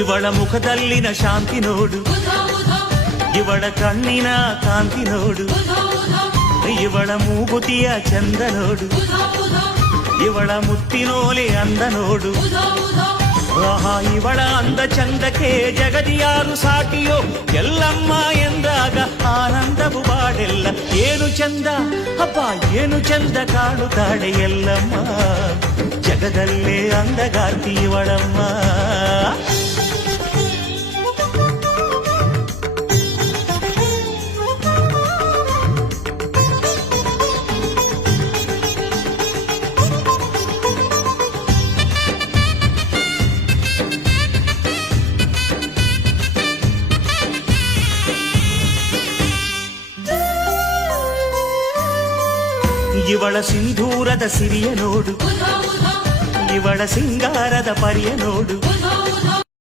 ಇವಳ ಮುಖದಲ್ಲಿನ ಶಾಂತಿ ನೋಡು, ಇವಳ ಕಣ್ಣಿನ ಕಾಂತಿ ನೋಡು, ಇವಳ ಮೂಗುತಿಯ ಚಂದ ನೋಡು, ಇವಳ ಮುತ್ತಿನೋಲೆ ಅಂದ ನೋಡು. ಆಹಾ, ಇವಳ ಅಂದ ಚಂದಕ್ಕೆ ಜಗದಿಯಾರು ಸಾಟಿಯೋ, ಎಲ್ಲಮ್ಮ ಎಂದಾಗ ಆನಂದವು ಬಾಡೆಲ್ಲ. ಏನು ಚಂದ ಹಬ್ಬ, ಏನು ಚಂದ ಕಾಣುತ್ತಾಳೆ ಎಲ್ಲಮ್ಮ, ಜಗದಲ್ಲೇ ಅಂದಗಾರ್ತಿ ಇವಳಮ್ಮ. ಇವಳ ಸಿಂಧೂರದ ಸಿರಿಯ ನೋಡು, ಇವಳ ಸಿಂಗಾರದ ಪರಿಯ ನೋಡು,